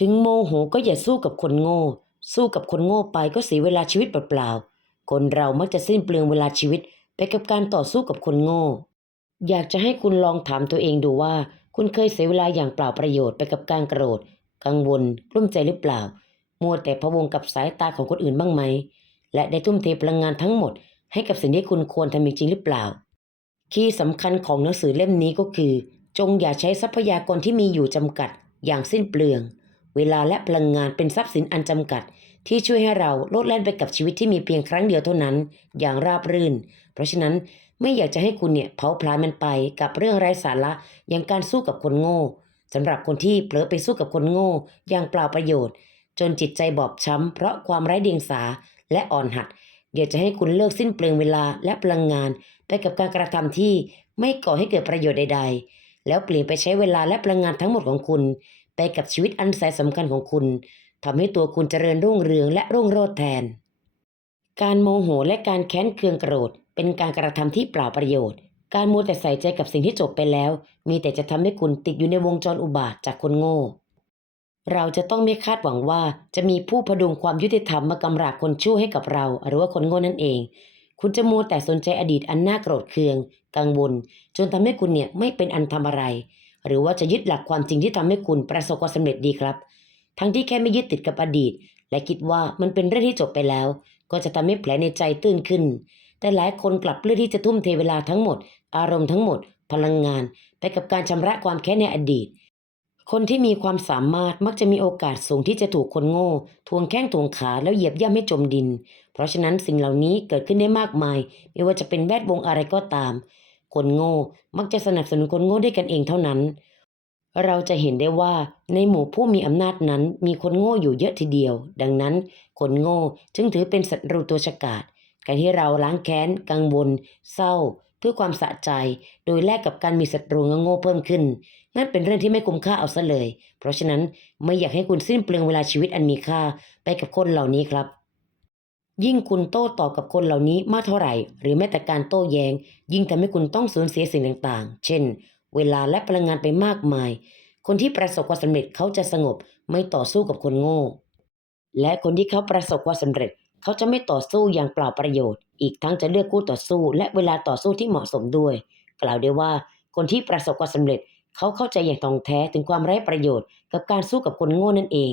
ถึงโมโหก็อย่าสู้กับคนโง่ สู้กับคนโง่ไปก็เสียเวลาชีวิตเปล่าๆ คนเรามักจะสิ้นเปลืองเวลาชีวิตไปกับการต่อสู้กับคนโง่ อยากจะให้คุณลองถามตัวเองดูว่า คุณเคยเสียเวลาอย่างเปล่าประโยชน์ไปกับการโกรธ กังวล กลุ้มใจหรือเปล่า มัวแต่พะวงกับสายตาของคนอื่นบ้างไหม และได้ทุ่มเทพลังงานทั้งหมด ให้กับสิ่งที่คุณควรทำจริงหรือเปล่า คีย์สำคัญของหนังสือเล่มนี้ก็คือ จงอย่าใช้ทรัพยากรที่มีอยู่จำกัดอย่างสิ้นเปลือง เวลาและพลังงานเป็นทรัพย์สินอันจำกัด ที่ช่วยให้เราโลดแล่นไปกับชีวิตที่มีเพียงครั้งเดียวเท่านั้น อย่างราบรื่น เพราะฉะนั้นไม่อยากจะให้คุณเนี่ยเผาพลายมันไปกับเรื่องไร้สาระอย่างการสู้กับคนโง่สำหรับคนที่เผลอไปสู้กับคนโง่อย่างเปล่าประโยชน์ จนจิตใจบอบช้ำ เพราะความไร้เดียงสาและอ่อนหัดอยากจะให้คุณเลิกสิ้นเปลืองเวลาและพลังงาน ไปกับการกระทำที่ไม่ก่อให้เกิดประโยชน์ใด ๆ แล้วเปลี่ยนไปใช้เวลาและพลังงานทั้งหมดของคุณ ไปกับชีวิตอันแสนสำคัญของคุณทำให้ตัวคุณเจริญรุ่งเรืองและรุ่งโรจน์แทน การโมโหและการแค้นเคืองโกรธ เป็นการกระทำที่เปล่าประโยชน์ การมัวแต่ใส่ใจกับสิ่งที่จบไปแล้ว มีแต่จะทำให้คุณติดอยู่ในวงจรอุบาทจากคนโง่ เราจะต้องไม่คาดหวังว่าจะมีผู้พดุงความยุติธรรมมากำราบคนชั่วให้กับเรา หรือว่าคนโง่นั่นเอง คุณจะมัวแต่สนใจอดีตอันน่าโกรธเคือง กังวล จนทำให้คุณเนี่ยไม่เป็นอันทำอะไร หรือว่าจะยึดหลักความจริงที่ทำให้คุณประสบความสำเร็จดีครับ ทั้งที่แค่ไม่ยึดติดกับอดีต และคิดว่ามันเป็นเรื่องที่จบไปแล้ว ก็จะทำให้แผลในใจตื้นขึ้น แต่หลายคนกลับเลือกที่จะทุ่มเทเวลาทั้งหมด อารมณ์ทั้งหมด พลังงาน ไปกับการชำระความแค้นในอดีต คนที่มีความสามารถมักจะมีโอกาสสูงที่จะถูกคนโง่ทวงแข้งทวงขาแล้วเหยียบย่ำให้จมดิน เพราะฉะนั้นสิ่งเหล่านี้เกิดขึ้นได้มากมาย ไม่ว่าจะเป็นแวดวงอะไรก็ตาม คนโง่มักจะสนับสนุนคนโง่ด้วยกันเองเท่านั้น เราจะเห็นได้ว่าในหมู่ผู้มีอำนาจนั้นมีคนโง่อยู่เยอะทีเดียว ดังนั้นคนโง่จึงถือเป็นศัตรูตัวฉกาจการที่เราล้างแค้น กังวล เศร้า เพื่อความสะใจ โดยแลกกับการมีศัตรูโง่เพิ่มขึ้น นั่นเป็นเรื่องที่ไม่คุ้มค่าเอาซะเลย เพราะฉะนั้นไม่อยากให้คุณสิ้นเปลืองเวลาชีวิตอันมีค่าไปกับคนเหล่านี้ครับ ยิ่งคุณโต้ตอบกับคนเหล่านี้มากเท่าไหร่ หรือแม้แต่การโต้แยง้ง ยิ่งทำให้คุณต้องสูญเสียสิ่งต่างๆ เช่น เวลาและพลังงานไปมากมาย คนที่ประสบความสำเร็จเขาจะสงบไม่ต่อสู้กับคนโง่ และคนที่เขาประสบความสำเร็จ เขาจะไม่ต่อสู้อย่างเปล่าประโยชน์ อีกทั้งจะเลือกคู่ต่อสู้ และเวลาต่อสู้ที่เหมาะสมด้วย กล่าวได้ว่า คนที่ประสบความสำเร็จ เขาเข้าใจอย่างตรงแท้ถึงความไร้ประโยชน์ กับการสู้กับคนโง่นั่นเอง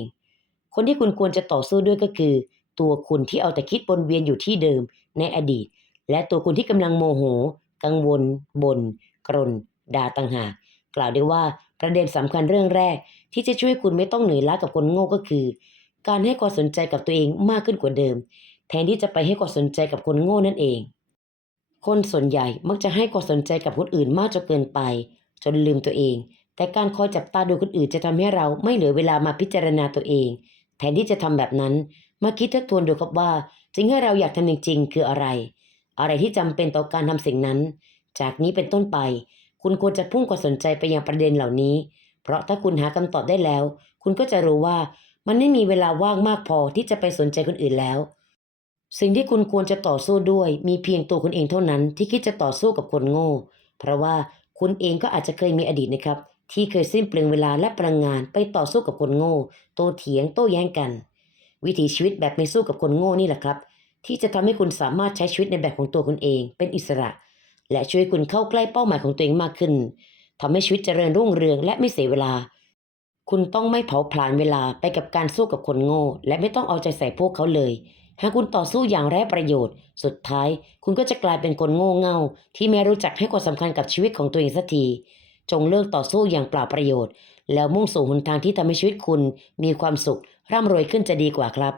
คนที่คุณควรจะต่อสู้ด้วยก็คือ ตัวคุณที่เอาแต่คิดวนเวียนอยู่ที่เดิมในอดีต และตัวคุณที่กำลังโมโห กังวลบน่นกรนด่าต่างหากกล่าวได้ว่าประเด็นสำคัญเรื่องแรก ที่จะช่วยคุณไม่ต้องเหนื่อยล้ากับคนโง่ก็คือ การให้ความสนใจกับตัวเองมากขึ้นกว่าเดิม แทนที่จะไปให้ความสนใจกับคนโง่นั่นเอง คนส่วนใหญ่มักจะให้ความสนใจกับคนอื่นมากจนเกินไป จนลืมตัวเอง แต่การคอยจับตาดูคนอื่นจะทำให้เราไม่เหลือเวลามาพิจารณาตัวเอง แทนที่จะทำแบบนั้น มาคิดทบทวนดูครับว่าสิ่งที่เราอยากทำจริงๆ คืออะไร อะไรที่จำเป็นต่อการทำสิ่งนั้น จากนี้เป็นต้นไป คุณควรจะพุ่งความสนใจไปยังประเด็นเหล่านี้ เพราะถ้าคุณหาคำตอบได้แล้ว คุณก็จะรู้ว่ามันไม่มีเวลาว่างมากพอที่จะไปสนใจคนอื่นแล้ว สิ่งที่คุณควรจะต่อสู้ด้วย มีเพียงตัวคุณเองเท่านั้น ที่คิดจะต่อสู้กับคนโง่ เพราะว่าคุณเองก็อาจจะเคยมีอดีตนะครับ ที่เคยสิ้นเปลืองเวลาและพลังงานไปต่อสู้กับคนโง่ โตเถียงโต้แย้งกัน วิถีชีวิตแบบไม่สู้กับคนโง่นี่แหละครับ ที่จะทำให้คุณสามารถใช้ชีวิตในแบบของตัวคุณเอง เป็นอิสระ และช่วยคุณเข้าใกล้เป้าหมายของตัวเองมากขึ้นทำให้ชีวิตเจริญรุ่งเรืองและไม่เสียเวลา คุณต้องไม่เผาผลาญเวลาไปกับการสู้กับคนโง่ และไม่ต้องเอาใจใส่พวกเขาเลย หากคุณต่อสู้อย่างไร้ประโยชน์ สุดท้าย คุณก็จะกลายเป็นคนโง่เง่า ที่ไม่รู้จักให้ความสำคัญกับชีวิตของตัวเองสักทีจงเลิกต่อสู้อย่างเปล่าประโยชน์ แล้วมุ่งสู่หนทางที่ทำให้ชีวิตคุณมีความสุข ร่ำรวยขึ้นจะดีกว่าครับ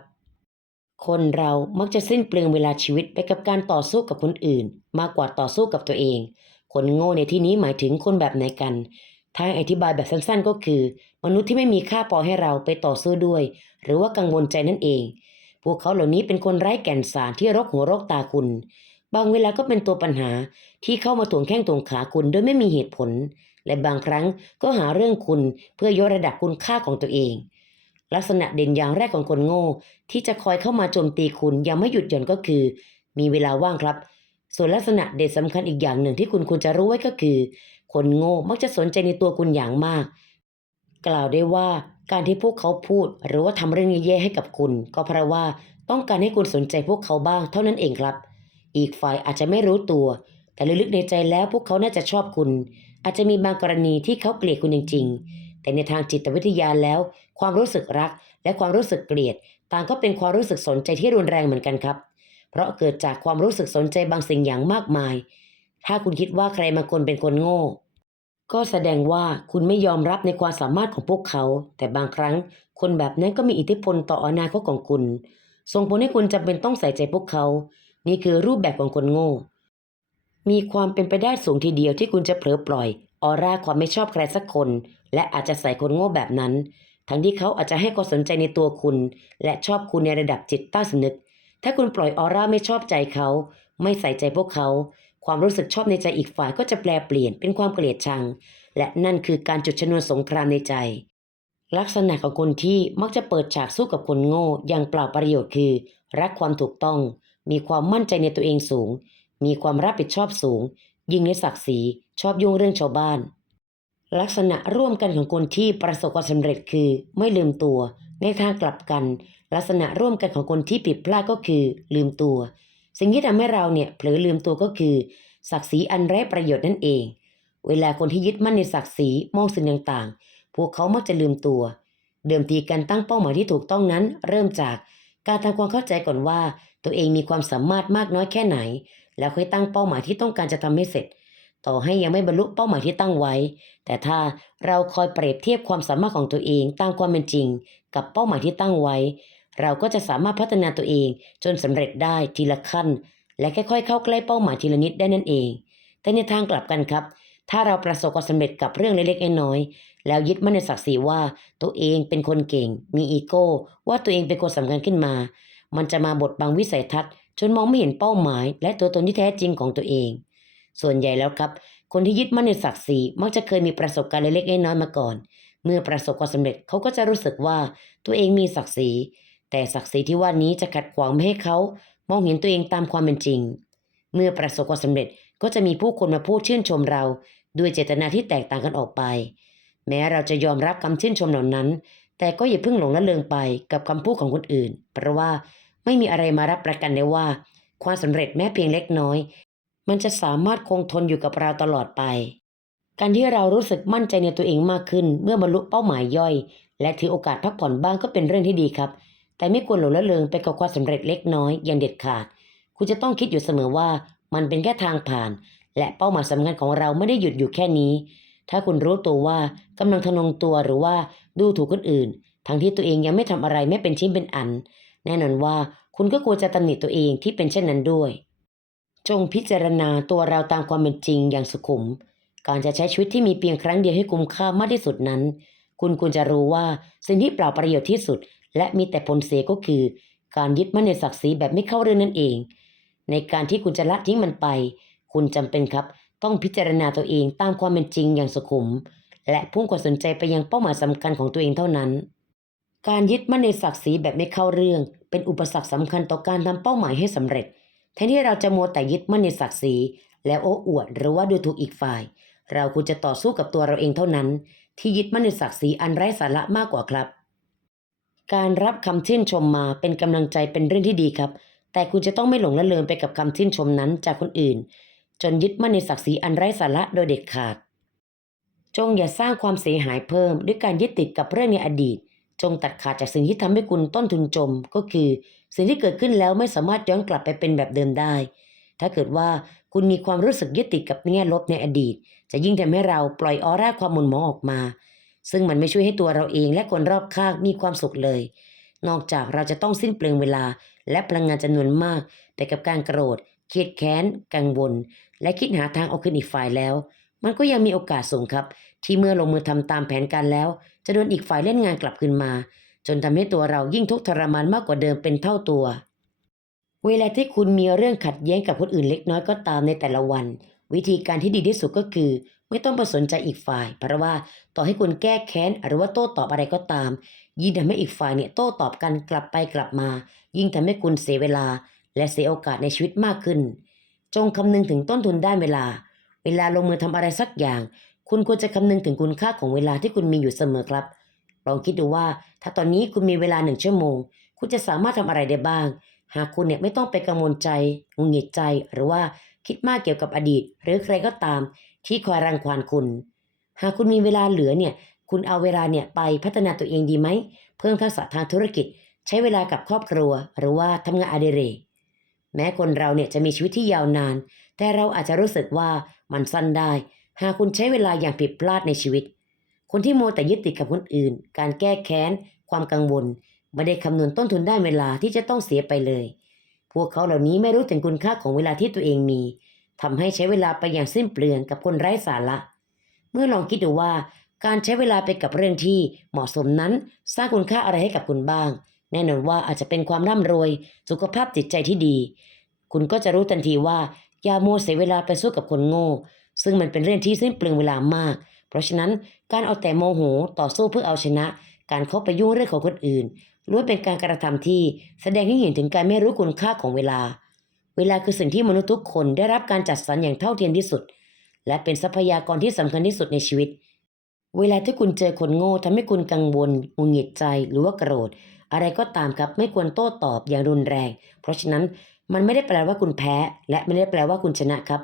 คนเรามักจะสิ้นเปลืองเวลาชีวิตไปกับการต่อสู้กับคนอื่น มากกว่าต่อสู้กับตัวเอง คนโง่ในที่นี้หมายถึงคนแบบไหนกันทางอธิบายแบบสั้นๆ ก็คือ มนุษย์ที่ไม่มีค่าพอให้เราไปต่อสู้ด้วย หรือว่ากังวลใจนั่นเอง พวกเขาเหล่านี้เป็นคนไร้แก่นสารที่รกหัวรกตาคุณ บางเวลาก็เป็นตัวปัญหาที่เข้ามาถ่วงแข้งถ่วงขาคุณโดยไม่มีเหตุผล และบางครั้งก็หาเรื่องคุณเพื่อยกระดับคุณค่าของตัวเอง ลักษณะเด่นอย่างแรกของคนโง่ ที่จะคอยเข้ามาโจมตีคุณย่างไม่หยุดหย่อนก็คือ มีเวลาว่างครับ ส่วนลักษณะเด่นสำคัญอีกอย่างหนึ่งที่คุณควรจะรู้ไว้ก็คือ คนโง่มักจะสนใจในตัวคุณอย่างมาก กล่าวได้ว่าการที่พวกเขาพูด หรือว่าทำเรื่องแย่ๆให้กับคุณ ก็เพราะว่าต้องการให้คุณสนใจพวกเขาบ้างเท่านั้นเองครับ อีกฝ่ายอาจจะไม่รู้ตัว แต่ลึกๆในใจแล้วพวกเขาน่าจะชอบคุณ อาจจะมีบางกรณีที่เขาเกลียดคุณจริงๆ แต่ในทางจิตวิทยาแล้ว ความรู้สึกรัก และความรู้สึกเกลียด ต่างก็เป็นความรู้สึกสนใจที่รุนแรงเหมือนกันครับ เพราะเกิดจากความรู้สึกสนใจบางสิ่งอย่างมากมาย ถ้าคุณคิดว่าใครบางคนเป็นคนโง่ ก็แสดงว่าคุณไม่ยอมรับในความสามารถของพวกเขา แต่บางครั้ง คนแบบนั้นก็มีอิทธิพลต่ออนาคตของคุณ ส่งผลให้คุณจำเป็นต้องใส่ใจพวกเขา นี่คือรูปแบบของคนโง่ มีความเป็นไปได้สูงทีเดียวที่คุณจะเผลอปล่อยออร่าความไม่ชอบใครสักคน และอาจจะใส่คนโง่แบบนั้น ทั้งที่เขาอาจจะให้ความสนใจในตัวคุณ และชอบคุณในระดับจิตใต้สำนึก ถ้าคุณปล่อยออร่าไม่ชอบใจเขา ไม่ใส่ใจพวกเขา ความรู้สึกชอบในใจอีกฝ่ายก็จะแปลเปลี่ยนเป็นความเกลียดชัง และนั่นคือการจุดชนวนสงครามในใจ ลักษณะของคนที่มักจะเปิดฉากสู้กับคนโง่อย่างเปล่าประโยชน์คือ รักความถูกต้อง มีความมั่นใจในตัวเองสูง มีความรับผิดชอบสูง ยิ่งในศักดิ์ศรีชอบยุ่งเรื่องชาวบ้าน ลักษณะร่วมกันของคนที่ประสบความสำเร็จคือไม่ลืมตัว ในทางกลับกัน ลักษณะร่วมกันของคนที่ผิดพลาดก็คือ ลืมตัว สิ่งที่ทำให้เราเนี่ยเผลอลืมตัวก็คือ ศักดิ์ศรีอันไร้ประโยชน์นั่นเอง เวลาคนที่ยึดมั่นในศักดิ์ศรีมองสิ่งต่างๆ พวกเขามักจะลืมตัว เดิมทีการตั้งเป้าหมายที่ถูกต้องนั้น เริ่มจากการทำความเข้าใจก่อนว่า ตัวเองมีความสามารถมากน้อยแค่ไหน แล้วค่อยตั้งเป้าหมายที่ต้องการจะทำให้เสร็จ ต่อให้ยังไม่บรรลุเป้าหมายที่ตั้งไว้ แต่ถ้าเราคอยเปรียบเทียบความสามารถของตัวเองตามความเป็นจริง กับเป้าหมายที่ตั้งไว้ เราก็จะสามารถพัฒนาตัวเองจนสำเร็จได้ทีละขั้น และค่อยๆเข้าใกล้เป้าหมายทีละนิดได้นั่นเอง แต่ในทางกลับกันครับ ถ้าเราประสบความสำเร็จกับเรื่องเล็กๆน้อยๆแล้วยึดมั่นในศักดิ์ศรีว่าตัวเองเป็นคนเก่ง มีอีโก้ ว่าตัวเองเป็นคนสำคัญขึ้นมา มันจะมาบดบังวิสัยทัศน์จนมองไม่เห็นเป้าหมาย และตัวตนที่แท้จริงของตัวเอง ส่วนใหญ่แล้วครับ คนที่ยึดมั่นในศักดิ์ศรีมักจะเคยมีประสบการณ์เล็กๆน้อยๆมาก่อน เมื่อประสบความสำเร็จเขาก็จะรู้สึกว่าตัวเองมีศักดิ์ศรีแต่ศักดิ์ศรีที่ว่านี้จะขัดขวางไม่ให้เขามองเห็นตัวเองตามความเป็นจริง เมื่อประสบความสำเร็จก็จะมีผู้คนมาพูดชื่นชมเรา ด้วยเจตนาที่แตกต่างกันออกไป แม้เราจะยอมรับคำชื่นชมเหล่านั้น แต่ก็อย่าเพิ่งหลงละเลงไปกับคำพูดของคนอื่น เพราะว่าไม่มีอะไรมารับประกันได้ว่า ความสำเร็จแม้เพียงเล็กน้อย มันจะสามารถคงทนอยู่กับเราตลอดไป การที่เรารู้สึกมั่นใจในตัวเองมากขึ้น เมื่อบรรลุเป้าหมายย่อย และถือโอกาสพักผ่อนบ้างก็เป็นเรื่องที่ดีครับ แต่ไม่ควรหลงละเลงไปกับความสำเร็จเล็กน้อยอย่างเด็ดขาด คุณจะต้องคิดอยู่เสมอว่ามันเป็นแค่ทางผ่าน และเป้าหมายสำคัญของเราไม่ได้หยุดอยู่แค่นี้ ถ้าคุณรู้ตัวว่ากำลังทนงตัวหรือว่าดูถูกคนอื่น ทั้งที่ตัวเองยังไม่ทำอะไรไม่เป็นชิ้นเป็นอัน แน่นอนว่าคุณก็ควรจะตำหนิตัวเองที่เป็นเช่นนั้นด้วย จงพิจารณาตัวเราตามความเป็นจริงอย่างสุขุม การจะใช้ชีวิตที่มีเพียงครั้งเดียวให้คุ้มค่ามากที่สุดนั้น คุณควรจะรู้ว่าสิ่งที่เปล่าประโยชน์ที่สุด และมีแต่ผลเสียก็คือ การยึดมั่นในศักดิ์ศรีแบบไม่เข้าเรื่องนั่นเอง ในการที่คุณจะละทิ้งมันไป คุณจำเป็นครับ ต้องพิจารณาตัวเองตามความเป็นจริงอย่างสุขุม และพุ่งความสนใจไปยังเป้าหมายสำคัญของตัวเองเท่านั้น การยึดมั่นในศักดิ์ศรีแบบไม่เข้าเรื่อง เป็นอุปสรรคสำคัญต่อการทำเป้าหมายให้สำเร็จ แทนที่เราจะมัวแต่ยึดมั่นในศักดิ์ศรีแล้วโอ้อวดหรือว่าดูถูกอีกฝ่าย เราควรจะต่อสู้กับตัวเราเองเท่านั้น ที่ยึดมั่นในศักดิ์ศรีอันไร้สาระมากกว่าครับ การรับคำชื่นชมมาเป็นกำลังใจเป็นเรื่องที่ดีครับ แต่คุณจะต้องไม่หลงละเลงไปกับคำชื่นชมนั้นจากคนอื่น จนยึดมั่นในศักดิ์ศรีอันไร้สาระโดยเด็ดขาด จงอย่าสร้างความเสียหายเพิ่ม ด้วยการยึดติดกับเรื่องในอดีต จงตัดขาดจากสิ่งที่ทำให้คุณต้นทุนจมก็คือ สิ่งที่เกิดขึ้นแล้วไม่สามารถย้อนกลับไปเป็นแบบเดิมได้ ถ้าเกิดว่าคุณมีความรู้สึกยึดติดกับแง่ลบในอดีต จะยิ่งทำให้เราปล่อยออร่าความหมุนหมองออกมา ซึ่งมันไม่ช่วยให้ตัวเราเองและคนรอบข้างมีความสุขเลย นอกจากเราจะต้องสิ้นเปลืองเวลา และพลังงานจำนวนมาก ไปกับการโกรธเครียดแค้น กังวล และคิดหาทางเอาคืนอีกฝ่ายแล้ว มันก็ยังมีโอกาสสูงครับ ที่เมื่อลงมือทำตามแผนการแล้ว จะโดนอีกฝ่ายเล่นงานกลับคืนมา จนทำให้ตัวเรายิ่งทุกข์ทรมานมากกว่าเดิมเป็นเท่าตัว เวลาที่คุณมีเรื่องขัดแย้งกับคนอื่นเล็กน้อยก็ตามในแต่ละวัน วิธีการที่ดีที่สุดก็คือ ไม่ต้องไปสนใจอีกฝ่าย เพราะว่าต่อให้คุณแก้แค้นหรือว่าโต้ตอบอะไรก็ตาม ยิ่งทำให้อีกฝ่ายเนี่ยโต้ตอบกันกลับไปกลับมา ยิ่งทำให้คุณเสียเวลา และเสียโอกาสในชีวิตมากขึ้น จงคำนึงถึงต้นทุนด้านเวลา เวลาลงมือทำอะไรสักอย่าง คุณควรจะคำนึงถึงคุณค่าของเวลาที่คุณมีอยู่เสมอครับ ลองคิดดูว่า ถ้าตอนนี้คุณมีเวลาหนึ่งชั่วโมง คุณจะสามารถทำอะไรได้บ้าง หากคุณเนี่ยไม่ต้องไปกังวลใจงุดหงิดใจ หรือว่าคิดมากเกี่ยวกับอดีต หรือใครก็ตามที่คอยรังควานคุณ หากคุณมีเวลาเหลือเนี่ย คุณเอาเวลาเนี่ยไปพัฒนาตัวเองดีไหม เพิ่มทักษะทางธุรกิจ ใช้เวลากับครอบครัว หรือว่าทำงานอดิเรก แม้คนเราเนี่ยจะมีชีวิตที่ยาวนาน แต่เราอาจจะรู้สึกว่ามันสั้นได้ หากคุณใช้เวลาอย่างผิดพลาดในชีวิต คนที่โมแต่ยึดติดกับคนอื่น การแก้แค้น ความกังวล ไม่ได้คำนวณต้นทุนได้านเวลาที่จะต้องเสียไปเลย พวกเขาเหล่านี้ไม่รู้ถึงคุณค่าของเวลาที่ตัวเองมีทำให้ใช้เวลาไปอย่างสิ้นเปลืองกับคนไร้สาระ เมื่อลองคิดดูว่า การใช้เวลาไปกับเรื่องที่เหมาะสมนั้น สร้างคุณค่าอะไรให้กับคุณบ้าง แน่นอนว่าอาจจะเป็นความร่ำรวย สุขภาพจิตใจที่ดี คุณก็จะรู้ทันทีว่าอย่าโมเสียเวลาไปสู้กับคนโง่ ซึ่งมันเป็นเรื่องที่สิ้นเปลืองเวลามาก เพราะฉะนั้นการเอาแต่โมโหต่อสู้เพื่อเอาชนะ การเข้าไปยุ่งเรื่องของคนอื่นล้วนเป็นการกระทำที่แสดงให้เห็นถึงการไม่รู้คุณค่าของเวลา เวลาคือสิ่งที่มนุษย์ทุกคนได้รับการจัดสรรอย่างเท่าเทียมที่สุด และเป็นทรัพยากรที่สำคัญที่สุดในชีวิต เวลาที่คุณเจอคนโง่ทำให้คุณกังวลหงุดหงิดใจหรือว่าโกรธ อะไรก็ตามครับไม่ควรโต้ตอบอย่างรุนแรง เพราะฉะนั้นมันไม่ได้แปลว่าคุณแพ้ และไม่ได้แปลว่าคุณชนะครับ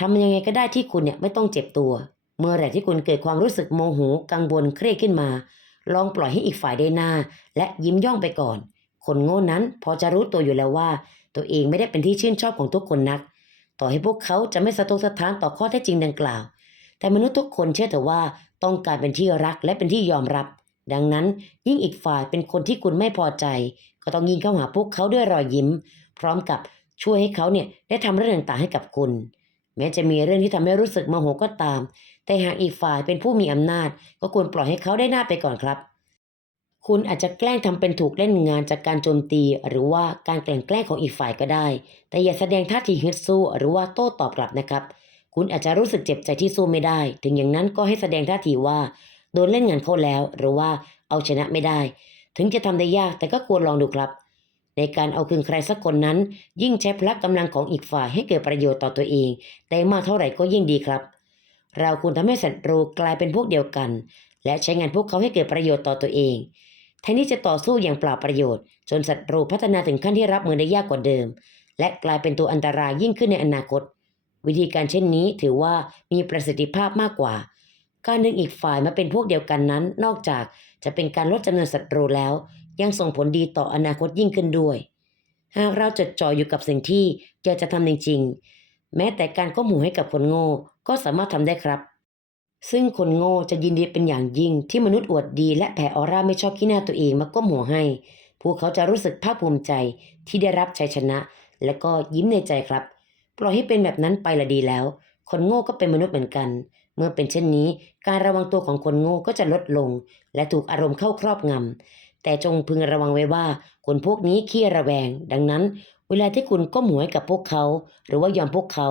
ทำยังไงก็ได้ที่คุณเนี่ยไม่ต้องเจ็บตัว เมื่อไหร่ที่คุณเกิดความรู้สึกโมโหกังวลเครียดขึ้นมา ลองปล่อยให้อีกฝ่ายได้หน้า และยิ้มย่องไปก่อน คนโง่นั้นพอจะรู้ตัวอยู่แล้วว่า ตัวเองไม่ได้เป็นที่ชื่นชอบของทุกคนนัก ต่อให้พวกเขาจะไม่สะทกสะท้านต่อข้อเท็จจริงดังกล่าว แต่มนุษย์ทุกคนเชื่อเถอะว่าต้องการเป็นที่รักและเป็นที่ยอมรับ ดังนั้นยิ่งอีกฝ่ายเป็นคนที่คุณไม่พอใจ ก็ต้องยิงเข้าหาพวกเขาด้วยรอยยิ้ม พร้อมกับช่วยให้เขาเนี่ยได้ทำเรื่องต่างๆให้กับคุณ แม้จะมีเรื่องที่ทำให้รู้สึกโมโหก็ตาม แต่หากอีกฝ่ายเป็นผู้มีอำนาจ ก็ควรปล่อยให้เขาได้หน้าไปก่อนครับ คุณอาจจะแกล้งทำเป็นถูกเล่นงานจากการโจมตี หรือว่าการแกลั่นแกล้งของอีกฝ่ายก็ได้ แต่อย่าแสดงท่าทีฮึดสู้หรือว่าโต้ตอบกลับนะครับ คุณอาจจะรู้สึกเจ็บใจที่สู้ไม่ได้ ถึงอย่างนั้นก็ให้แสดงท่าทีว่า โดนเล่นงานเขาแล้ว หรือว่าเอาชนะไม่ได้ ถึงจะทำได้ยากแต่ก็ควรลองดูครับในการเอาคืนใครสักคนนั้น ยิ่งใช้พละกำลังของอีกฝ่ายให้เกิดประโยชน์ต่อตัวเองได้มากเท่าไหร่ก็ยิ่งดีครับ เราควรทำให้ศัตรูกลายเป็นพวกเดียวกัน และใช้งานพวกเขาให้เกิดประโยชน์ต่อตัวเองแทนที่จะต่อสู้อย่างเปล่าประโยชน์ จนศัตรูพัฒนาถึงขั้นที่รับมือได้ยากกว่าเดิม และกลายเป็นตัวอันตรายยิ่งขึ้นในอนาคต วิธีการเช่นนี้ถือว่ามีประสิทธิภาพมากกว่า การดึงอีกฝ่ายมาเป็นพวกเดียวกันนั้น นอกจากจะเป็นการลดจำนวนศัตรูแล้ว ยังส่งผลดีต่ออนาคตยิ่งขึ้นด้วย หากเราจดจ่ออยู่กับสิ่งที่อยากจะทำจริงๆแม้แต่การก้มหูให้กับคนโง่ ก็สามารถทำได้ครับ ซึ่งคนโง่จะยินดีเป็นอย่างยิ่งที่มนุษย์อวดดีและแผ่ออร่าไม่ชอบขี้หน้าตัวเองมาก้มหัวให้ พวกเขาจะรู้สึกภาคภูมิใจที่ได้รับชัยชนะ และก็ยิ้มในใจครับ ปล่อยให้เป็นแบบนั้นไปละดีแล้ว คนโง่ก็เป็นมนุษย์เหมือนกัน เมื่อเป็นเช่นนี้ การระวังตัวของคนโง่ก็จะลดลง และถูกอารมณ์เข้าครอบงำแต่จงพึงระวังไว้ว่าคนพวกนี้ขี้ระแวง ดังนั้น เวลาที่คุณก้มหัวให้กับพวกเขา หรือว่ายอมพวกเขา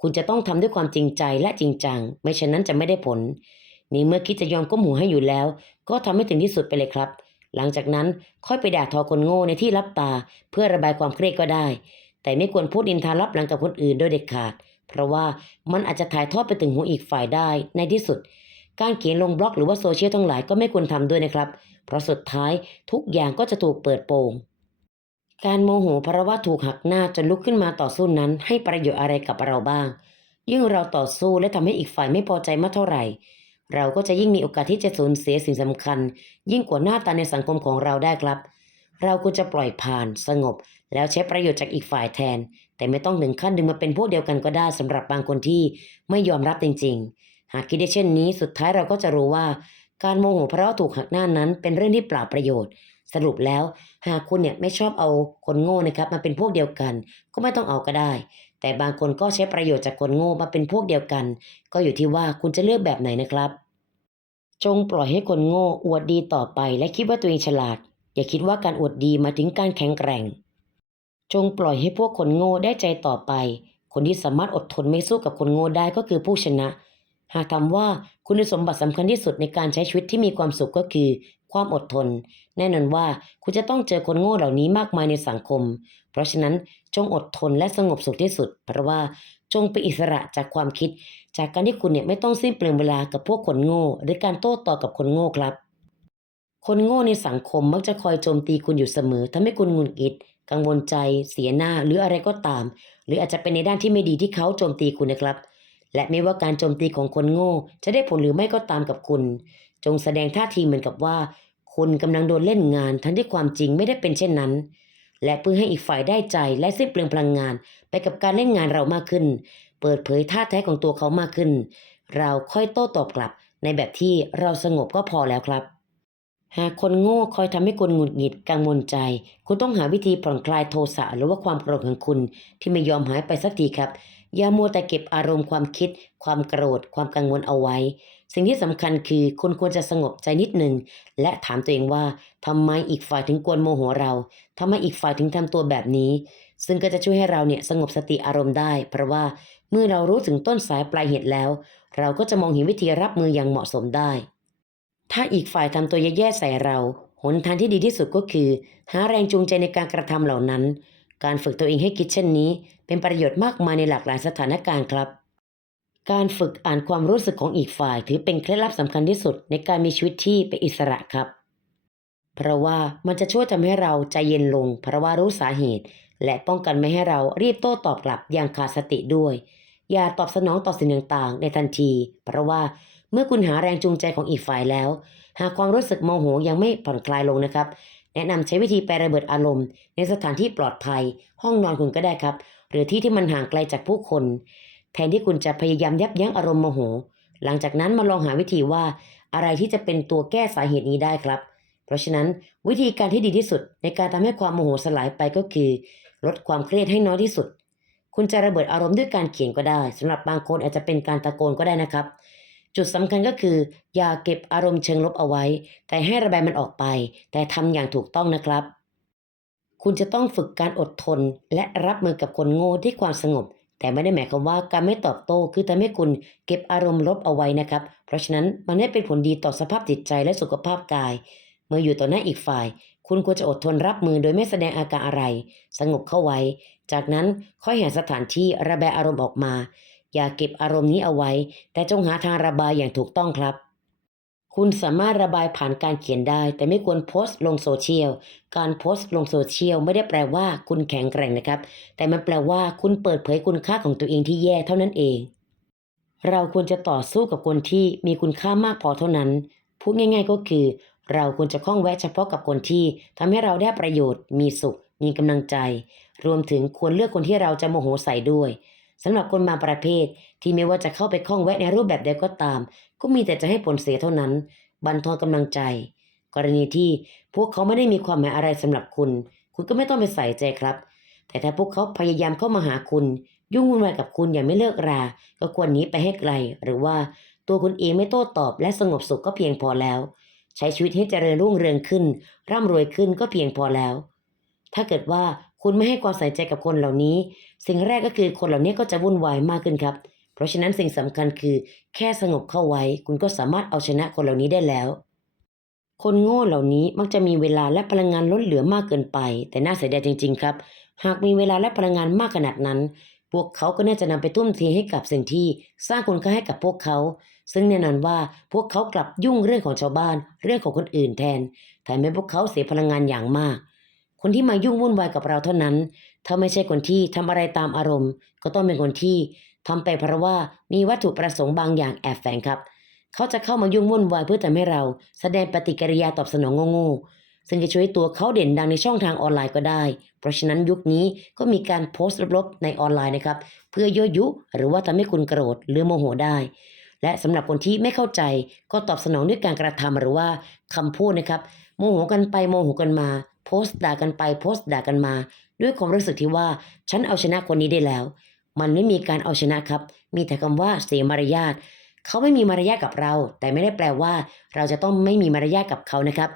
คุณจะต้องทำด้วยความจริงใจและจริงจัง ไม่เช่นนั้นจะไม่ได้ผล นี่เมื่อคิดจะยอมก้มหัวให้อยู่แล้ว ก็ทำให้ถึงที่สุดไปเลยครับ หลังจากนั้นค่อยไปด่าทอคนโง่ในที่รับตา เพื่อระบายความเครียดก็ได้ แต่ไม่ควรพูดดินทารับหลังกับคนอื่นโดยเด็ดขาด เพราะว่ามันอาจจะถ่ายทอดไปถึงหูอีกฝ่ายได้ในที่สุด การเขียนลงบล็อกหรือว่าโซเชียลทั้งหลายก็ไม่ควรทำด้วยนะครับ เพราะสุดท้ายทุกอย่างก็จะถูกเปิดโปง การโมโหเพราะว่าถูกหักหน้าจนลุกขึ้นมาต่อสู้นั้น ให้ประโยชน์อะไรกับเราบ้าง ยิ่งเราต่อสู้และทำให้อีกฝ่ายไม่พอใจมากเท่าไหร่ เราก็จะยิ่งมีโอกาสที่จะสูญเสียสิ่งสำคัญ ยิ่งกว่าหน้าตาในสังคมของเราได้ครับ เราควรจะปล่อยผ่านสงบ แล้วใช้ประโยชน์จากอีกฝ่ายแทน แต่ไม่ต้องถึงขั้นดึงมาเป็นพวกเดียวกันก็ได้สำหรับบางคนที่ไม่ยอมรับจริง ๆ หากคิดได้เช่นนี้สุดท้ายเราก็จะรู้ว่า การโมโหเพราะถูกหักหน้านั้นเป็นเรื่องที่เปล่าประโยชน์ สรุปแล้ว หากคุณเนี่ยไม่ชอบเอาคนโง่นะครับมาเป็นพวกเดียวกัน ก็ไม่ต้องเอาก็ได้ แต่บางคนก็ใช้ประโยชน์จากคนโง่มาเป็นพวกเดียวกัน ก็อยู่ที่ว่าคุณจะเลือกแบบไหนนะครับ จงปล่อยให้คนโง่อวดดีต่อไป และคิดว่าตัวเองฉลาด อย่าคิดว่าการอวดดีมาถึงการแข็งแกร่ง จงปล่อยให้พวกคนโง่ได้ใจต่อไป คนที่สามารถอดทนไม่สู้กับคนโง่ได้ก็คือผู้ชนะ หากถามว่าคุณสมบัติสำคัญที่สุดในการใช้ชีวิตที่มีความสุขก็คือ ความอดทน แน่นอนว่าคุณจะต้องเจอคนโง่เหล่านี้มากมายในสังคม เพราะฉะนั้นจงอดทนและสงบสุขที่สุด เพราะว่าจงเป็นอิสระจากความคิด จากการที่คุณเนี่ยไม่ต้องสิ้นเปลืองเวลากับพวกคนโง่ หรือการโต้ตอบกับคนโง่ครับ คนโง่ในสังคมมักจะคอยโจมตีคุณอยู่เสมอทำให้คุณงุดหงิด กังวลใจ เสียหน้าหรืออะไรก็ตาม หรืออาจจะเป็นในด้านที่ไม่ดีที่เขาโจมตีคุณนะครับ และไม่ว่าการโจมตีของคนโง่ จะได้ผลหรือไม่ก็ตามกับคุณ จงแสดงท่าทีเหมือนกับว่าคุณกำลังโดนเล่นงานทั้งที่ความจริงไม่ได้เป็นเช่นนั้น และเพื่อให้อีกฝ่ายได้ใจและสิ้นเปลืองพลังงานไปกับการเล่นงานเรามากขึ้น เปิดเผยท่าแท้ของตัวเขามากขึ้น เราค่อยโต้ตอบกลับ ในแบบที่เราสงบก็พอแล้วครับ หากคนโง่คอยทำให้คุณหงุดหงิดกังวลใจ คุณต้องหาวิธีผ่อนคลายโทสะหรือว่าความโกรธของคุณ ที่ไม่ยอมหายไปสักทีครับอย่ามัวแต่เก็บอารมณ์ความคิด ความโกรธ ความกังวลเอาไว้ สิ่งที่สำคัญคือคุณควรจะสงบใจนิดหนึ่งและถามตัวเองว่าทำไมอีกฝ่ายถึงกวนโมโหเราทำไมอีกฝ่ายถึงทำตัวแบบนี้ ซึ่งก็จะช่วยให้เราเนี่ยสงบสติอารมณ์ได้ เพราะว่าเมื่อเรารู้ถึงต้นสายปลายเหตุแล้ว เราก็จะมองเห็นวิธีรับมืออย่างเหมาะสมได้ ถ้าอีกฝ่ายทำตัวแย่ๆใส่เราหนทางที่ดีที่สุดก็คือ หาแรงจูงใจในการกระทำเหล่านั้น การฝึกตัวเองให้คิดเช่นนี้ เป็นประโยชน์มากมายในหลากหลายสถานการณ์ครับ การฝึกอ่านความรู้สึกของอีกฝ่าย ถือเป็นเคล็ดลับสำคัญที่สุดในการมีชีวิตที่เป็นอิสระครับ เพราะว่ามันจะช่วยทำให้เราใจเย็นลง เพราะว่ารู้สาเหตุ และป้องกันไม่ให้เรารีบโต้ตอบกลับอย่างขาดสติด้วย อย่าตอบสนองต่อสิ่งต่างๆ ในทันที เพราะว่าเมื่อคุณหาแรงจูงใจของอีกฝ่ายแล้ว หากความรู้สึกโมโหยังไม่ผ่อนคลายลงนะครับ แนะนำใช้วิธีแประเบิดอารมณ์ ในสถานที่ปลอดภัย ห้องนอนคุณก็ได้ครับ หรือที่ที่มันห่างไกลจากผู้คน แทนที่คุณจะพยายามยับยั้งอารมณ์โมโห หลังจากนั้นมาลองหาวิธีว่าอะไรที่จะเป็นตัวแก้สาเหตุนี้ได้ครับ เพราะฉะนั้นวิธีการที่ดีที่สุดในการทำให้ความโมโหสลายไปก็คือ ลดความเครียดให้น้อยที่สุด คุณจะระเบิดอารมณ์ด้วยการเขียนก็ได้สำหรับบางคนอาจจะเป็นการตะโกนก็ได้นะครับ จุดสำคัญก็คือ อย่าเก็บอารมณ์เชิงลบเอาไว้ แต่ให้ระบายมันออกไป แต่ทำอย่างถูกต้องนะครับ คุณจะต้องฝึกการอดทนและรับมือกับคนโง่ที่ความสงบ แต่ไม่ได้หมายความว่าการไม่ตอบโต้คือทำให้คุณเก็บอารมณ์ลบเอาไว้นะครับ เพราะฉะนั้นมันไม่เป็นผลดีต่อสภาพจิตใจและสุขภาพกาย เมื่ออยู่ต่อหน้าอีกฝ่าย คุณควรจะอดทนรับมือโดยไม่แสดงอาการอะไร สงบเข้าไว้ จากนั้นค่อยหาสถานที่ระบายอารมณ์ออกมา อย่าเก็บอารมณ์นี้เอาไว้ แต่จงหาทางระบายอย่างถูกต้องครับ คุณสามารถระบายผ่านการเขียนได้ แต่ไม่ควรโพสต์ลงโซเชียล การโพสต์ลงโซเชียลไม่ได้แปลว่าคุณแข็งแกร่งนะครับ แต่มันแปลว่าคุณเปิดเผยคุณค่าของตัวเองที่แย่เท่านั้นเอง เราควรจะต่อสู้กับคนที่มีคุณค่ามากพอเท่านั้น พูดง่าย ๆ ก็คือ เราควรจะคล้องแวะเฉพาะกับคนที่ทำให้เราได้ประโยชน์ มีสุข มีกำลังใจ รวมถึงควรเลือกคนที่เราจะโมโหใส่ด้วยสำหรับคนบางประเภท ที่ไม่ว่าจะเข้าไปคล้องแวะในรูปแบบใดก็ตาม ก็มีแต่จะให้ผลเสียเท่านั้น บันทอนกำลังใจ กรณีที่พวกเขาไม่ได้มีความหมายอะไรสำหรับคุณ คุณก็ไม่ต้องไปใส่ใจครับ แต่ถ้าพวกเขาพยายามเข้ามาหาคุณ ยุ่งวุ่นวายกับคุณอย่างไม่เลิกรา ก็ควรหนีไปให้ไกล หรือว่าตัวคุณเองไม่โต้ตอบและสงบสุขก็เพียงพอแล้ว ใช้ชีวิตให้เจริญรุ่งเรืองขึ้น ร่ำรวยขึ้นก็เพียงพอแล้ว ถ้าเกิดว่าคุณไม่ให้ความใส่ใจกับคนเหล่านี้ สิ่งแรกก็คือคนเหล่านี้ก็จะวุ่นวายมากขึ้นครับ เพราะฉะนั้นสิ่งสำคัญคือ แค่สงบเข้าไว้ คุณก็สามารถเอาชนะคนเหล่านี้ได้แล้ว คนโง่เหล่านี้มักจะมีเวลาและพลังงานล้นเหลือมากเกินไป แต่น่าเสียดายจริง ๆ ครับ หากมีเวลาและพลังงานมากขนาดนั้น พวกเขาก็น่าจะนำไปทุ่มเทให้กับสิ่งที่ สร้างคุณค่าให้กับพวกเขา ซึ่งแน่นอนว่าพวกเขากลับยุ่งเรื่องของชาวบ้าน เรื่องของคนอื่นแทนทำให้พวกเขาเสียพลังงานอย่างมากคนที่มายุ่งวุ่นวายกับเราเท่านั้น ถ้าไม่ใช่คนที่ทำอะไรตามอารมณ์ ก็ต้องเป็นคนที่ ทำไปเพราะว่ามีวัตถุประสงค์บางอย่างแอบแฝงครับ เขาจะเข้ามายุ่งวุ่นวายเพื่อทำให้เรา แสดงปฏิกิริยาตอบสนองโง่ๆซึ่งจะช่วยตัวเขาเด่นดังในช่องทางออนไลน์ก็ได้ เพราะฉะนั้นยุคนี้ก็มีการโพสต์ลบๆในออนไลน์นะครับ เพื่อยั่วยุ หรือว่าทำให้คุณโกรธหรือโมโหได้และสำหรับคนที่ไม่เข้าใจก็ตอบสนองด้วยการกระทำหรือว่าคำพูดนะครับ โมโหกันไปโมโหกันมา โพสต์ด่ากันไปโพสต์ด่ากันมา ด้วยความรู้สึกที่ว่าฉันเอาชนะคนนี้ได้แล้ว มันไม่มีการเอาชนะครับ มีแต่คำว่าเสียมารยาทเขาไม่มีมารยาทกับเรา แต่ไม่ได้แปลว่า เราจะต้องไม่มีมารยาทกับเขานะครับ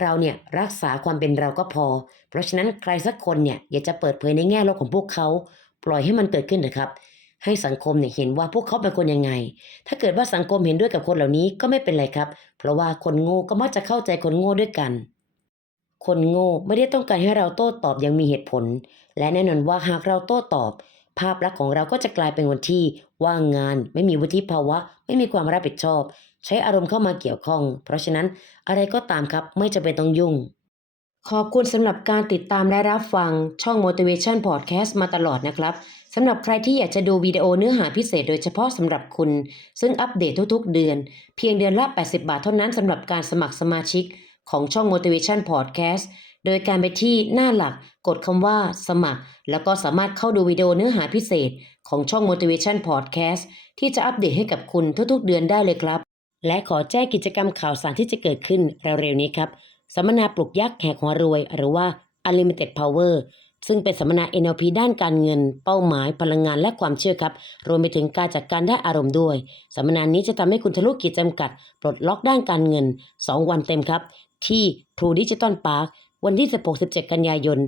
เราเนี่ยรักษาความเป็นเราก็พอ เพราะฉะนั้นใครสักคนเนี่ยอยากจะเปิดเผยในแง่ลบของพวกเขาปล่อยให้มันเกิดขึ้นเถอะครับ ให้สังคมเนี่ยเห็นว่าพวกเขาเป็นคนยังไง ถ้าเกิดว่าสังคมเห็นด้วยกับคนเหล่านี้ก็ไม่เป็นไรครับ เพราะว่าคนโง่ก็มักจะเข้าใจคนโง่ด้วยกันคนโง่ไม่ได้ต้องการให้เราโต้ตอบอย่างมีเหตุผล และแน่นอนว่าหากเราโต้ตอบ ภาพลักษณ์ของเราก็จะกลายเป็นคนที่ว่างงาน ไม่มีวุฒิภาวะ ไม่มีความรับผิดชอบ ใช้อารมณ์เข้ามาเกี่ยวข้อง เพราะฉะนั้นอะไรก็ตามครับไม่จำเป็นต้องยุ่ง ขอบคุณสำหรับการติดตามและรับฟังช่อง Motivation Podcast มาตลอดนะครับสำหรับใครที่อยากจะดูวิดีโอเนื้อหาพิเศษโดยเฉพาะสำหรับคุณ ซึ่งอัปเดตทุกๆ เดือน เพียงเดือนละ 80 บาทเท่านั้นสำหรับการสมัครสมาชิกของช่อง Motivation Podcast โดยการไปที่หน้าหลักกดคำว่าสมัคร แล้วก็สามารถเข้าดูวิดีโอเนื้อหาพิเศษ ของช่อง Motivation Podcast ที่จะอัปเดตให้กับคุณทุกๆเดือนได้เลยครับ และขอแจ้งกิจกรรมข่าวสารที่จะเกิดขึ้นเร็วๆนี้ครับสัมมนาปลุกยักษ์แหกหัวรวย หรือว่า Unlimited Power ซึ่งเป็นสัมมนา NLP ด้านการเงิน เป้าหมาย พลังงานและความเชื่อครับ รวมไปถึงการจัดการด้านอารมณ์ด้วย สัมมนานี้จะทำให้คุณทะลุขีดจำกัด ปลดล็อกด้านการเงิน 2 วันเต็มครับ ที่ True Digital Park วันที่ 16-17 กันยายน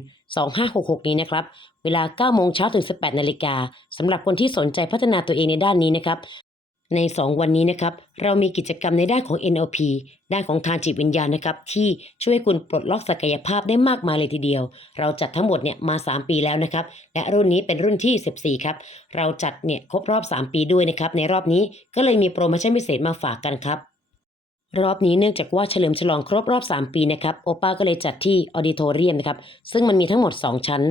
2566 นี้นะครับ เวลา 9 โมงเช้าถึง 18 นาฬิกาสำหรับคนที่สนใจพัฒนาตัวเองในด้านนี้นะครับ ใน 2 วันนี้นะครับ เรามีกิจกรรมในด้านของ NLP ด้านของทางจิตวิญญาณนะครับ ที่ช่วยคุณปลดล็อกศักยภาพได้มากมายเลยทีเดียว เราจัดทั้งหมดเนี่ยมา 3 ปีแล้วนะครับ และรุ่นนี้เป็นรุ่นที่ 14 ครับ เราจัดเนี่ยครบรอบ 3 ปีด้วยนะครับ ในรอบนี้ก็เลยมีโปรโมชั่นพิเศษมาฝากกันครับ รอบนี้เนื่องจากว่าเฉลิมฉลองครบรอบ 3 ปีนะครับโอป้าก็เลยจัดที่ออดิโทเรียมนะครับซึ่งมันมีทั้งหมด 2 ชั้น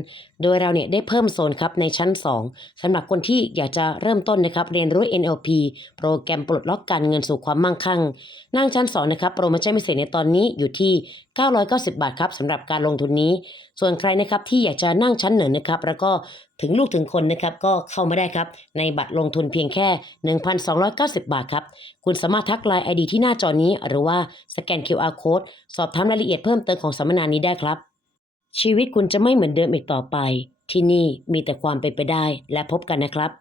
โดยเราเนี่ยได้เพิ่มโซนครับในชั้น 2สำหรับคนที่อยากจะเริ่มต้นนะครับเรียนรู้ NLP โปรแกรมปลดล็อกการเงินสู่ความมั่งคั่ง นั่งชั้น 2 นะครับโปรโมชั่นพิเศษในตอนนี้อยู่ที่ 990 บาทครับสำหรับการลงทุนนี้ส่วนใครนะครับที่อยากจะนั่งชั้นเหนือนะครับแล้วก็ถึงลูกถึงคนนะครับก็เข้ามาได้ครับ ในบัตรลงทุนเพียงแค่ 1,290 บาทครับ คุณสามารถทักไลน์ไอดีที่หน้าจอนี้ หรือว่าสแกน QR code สอบถามรายละเอียดเพิ่มเติมของสัมมนานี้ได้ครับ ชีวิตคุณจะไม่เหมือนเดิมอีกต่อไป ที่นี่มีแต่ความเป็นไปได้และพบกันนะครับ